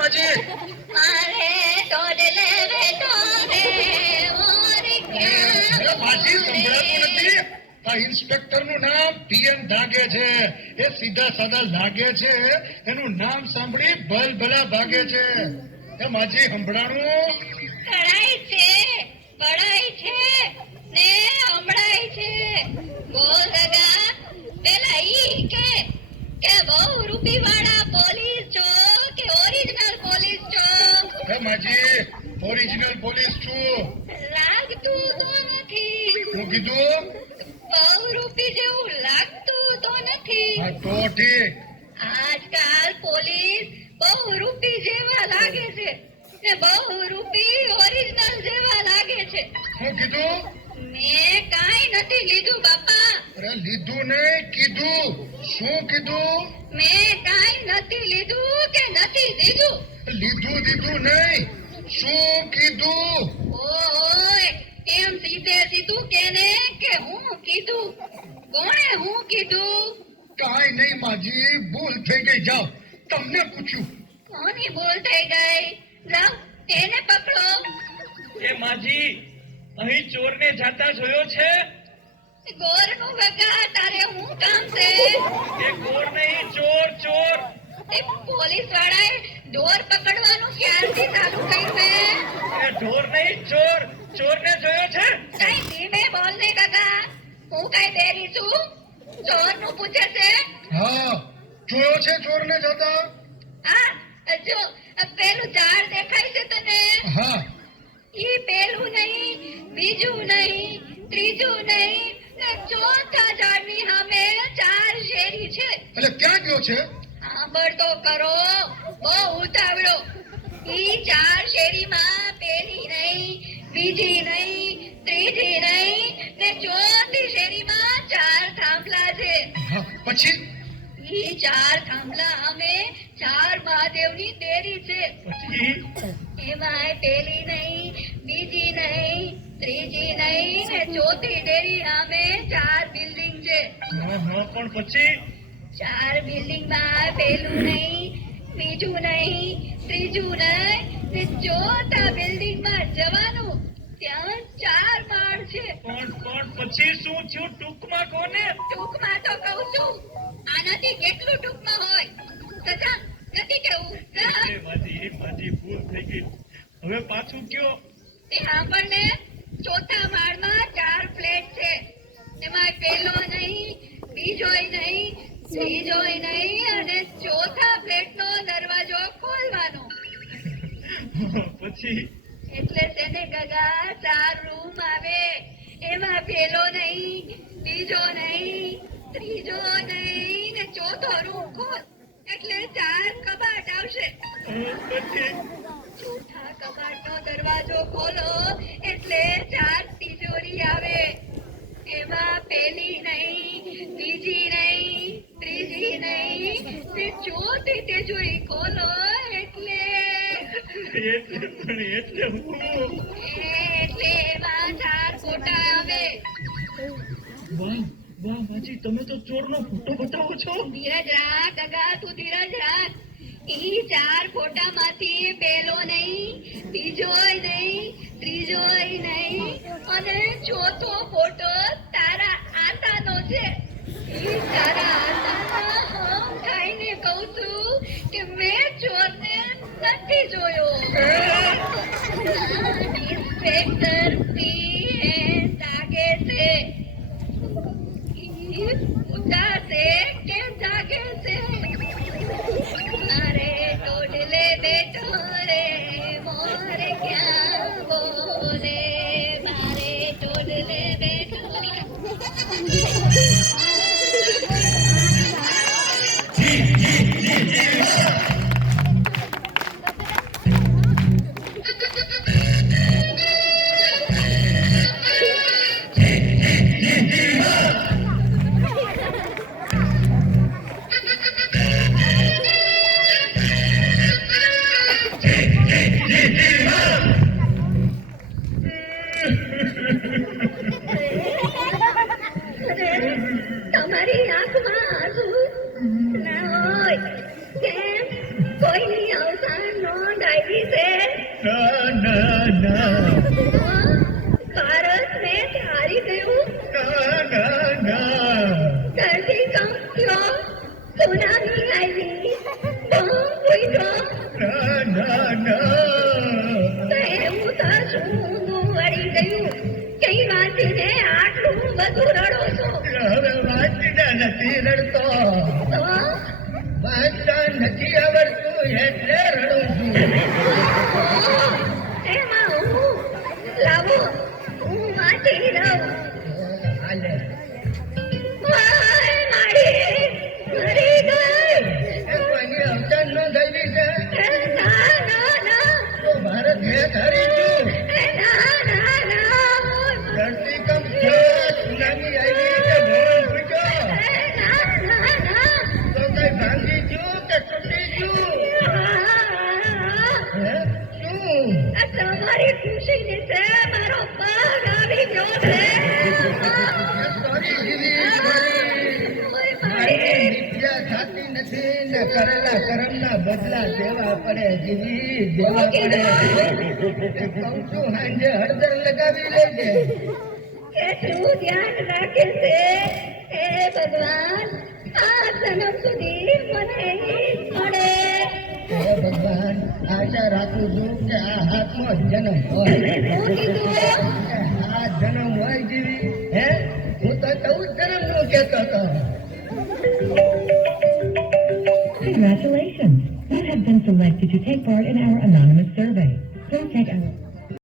માજી મારે ટોડલે બેઠો રે ઓર ક્યાં માજી સંભળાતું નથી. આ ઇન્સ્પેક્ટર નું નામ પીએન ધાગે છે. એ સીધા સાદા લાગે છે, એનું નામ સાંભળી ભલભલા ભાગે છે. એ માજી સંભળાણું કડાઈ છે બડાઈ છે ને હમણાઈ છે. બોલ ગગા પેલા ઈ કે બહુ રૂપી વાળા પોલીસ છો કે ઓરિજિનલ પોલીસ છો? એ માજી ઓરિજિનલ પોલીસ છું. લાગતું તો નથી. શું કીધું? બહુ રૂપી જેવું લાગતું તો નથી. હા તો ઠીક. આજકાલ પોલીસ બહુ રૂપી જેવા લાગે છે ને બહુ રૂપી ઓરિજિનલ જેવા લાગે છે. શું કીધું? મેં કાંઈ નથી લીધું બાપા. અરે લીધું નહીં, કીધું. શું કીધું? મેં કાંઈ નથી લીધું કે નથી દીધું. લીધું દીધું નહીં, શું કીધું? ઓય એમ સીધે સીધું કેને કે હું કીધું? કોણે હું કીધું? કાંઈ નહીં માજી, ભૂલ થઈ ગઈ. જાઓ, તમને પૂછ્યું. કોની ભૂલ થઈ ગઈ? જાઓ એને પકડો. એ માજી અહીં ચોરને જાતા જોયો છે? ગોરનું ગગા તારે હું કામ છે? એ ગોર નહીં, ચોર ચોર. એ પોલીસ વાળાએ ઢોર પકડવાનું ક્યારથી ચાલુ કર્યું હે? એ ઢોર નહીં, ચોર. ચોરને જોયો છે? કઈ ધીમે બોલ ને ગગા. હું કઈ બેરી છું? ચોરનું પૂછે છે? હા, જોયો છે ચોરને જતા? હા જો પેલું ઝાડ દેખાય છે તને? હા. ઈ પેલું નહીં, બીજું નહીં, ત્રીજું નહીં ને ચોથા ઝાડની સામે 4 શેરી છે. એટલે ક્યાં ગયો છે? સાંભળ તો કરો, બહુ ઉતાવળો. ઈ 4 શેરીમાં પેલી નહીં, બીજી નહીં, ત્રીજી નહીં ને ચોથી શેરીમાં 4 થાંભલા છે. હા, પછી? ઈ 4 થાંભલા અમે 4 મહાદેવની દેરી છે. પછી એમાંય પેલી નહીં, બીજી નહીં, ત્રીજી નહીં ને ચોથી ડેરી સામે 4 બિલ્ડિંગ છે. હા હા, પણ પછી 4 બિલ્ડિંગમાં પેલું નહીં, બીજું નહીં, ત્રીજું નહીં ને ચોથા બિલ્ડિંગમાં જવાનું. ત્યાં 4 માળ છે. પણ પછી શું થયું? ટૂંકમાં કોને? ટૂંકમાં તો કહું છું. આનાથી કેટલું ટૂંકમાં હોય? સજા નથી કેવું? એ માજી ભૂલ થઈ ગઈ. હવે પાછું કયો? તે સાંભળને, ચોથા માળમાં 4 ફ્લેટ છે. એમાં પેલો નહીં, બીજોય નહીં, ત્રીજોય નહીં અને ચોથા ફ્લેટનો દરવાજો ખોલવાનો. પછી એટલે તેને ગગા 4 રૂમ આવે. એમાં પેલો નહીં, બીજો નહીં, ત્રીજો નહીં ને ચોથો રૂમ ખોલ એટલે 4 કબાટ આવશે. પછી ચોથા કબાટનો દરવાજો ખોલો એટલે 4 તિજોરી આવે. એમાં પેલી નહીં, બીજી નહીં, ત્રીજી નહીં ને ચોથી તિજોરી ખોલો એટલે એમાં 4 ફોટા આવે. વાહ વાહ માજી, તમે તો ચોરનો ફોટો બતાવો છો. ધીરજ રાખ ગગા, તું ધીરજ રાખ. ઈ 4 ફોટામાંથી પેલો નહીં, બીજોય નહીં, ત્રીજોય નહીં અને ચોથો ફોટો તારા આતાનો છે. ઈ તારા આતાના હમ ખાઈને કહું છું કે મેં ચોરને નથી જોયો. ઇન્સ્પેક્ટર પીએન જાગે છે. ઈ ઉદાસે કે જાગે છે? અરે ટોડલે બેઠો રે મોર ક્યાં બોલે? મારે ટોડલે બેઠો. ભારત મેચ હારી ગયું ધરતીકંપ થયો સુનામી આવી બોમ્બ ફૂટ્યો તો એવું તો શું વળી ગયું કઈ વાંચીને આટલું બધું રડો છો હવે વાંચતા નથી રડતો તો વાંચતા નથી આવડતું એટલે રડું છું એમાં હું લાવો હું વાંચી લઉં હાલે વાય મારી મરી ગઈ કોઈની અવસાન ન થયેલી છે ના ના ના તો ભારત મેચ હારી ગયું ના ના ના ધરતીકંપ થયો સુનામી આવી કે બોમ્બ ફૂટ્યો ના ના ના તો કઈ ભાંગી ગયું કે તૂટી ગયું હે શું તમારી ખુશી ને છે મારો પગ આવી ગયો છે સોરી જીવી ઓય મારી મારી નિત્યા થતી નથી ને કરેલા કર્મના બદલા દેવા પડે જીવી દેવા પડે કહું છું હાંજે હળદર લગાવી લેજે કેટલું ધ્યાન રાખે છે હે ભગવાન આ જન્મ સુધી મને મળે હે ભગવાન આશા રાખું છું કે આ હાથનો જ જન્મ હોય હું કીધું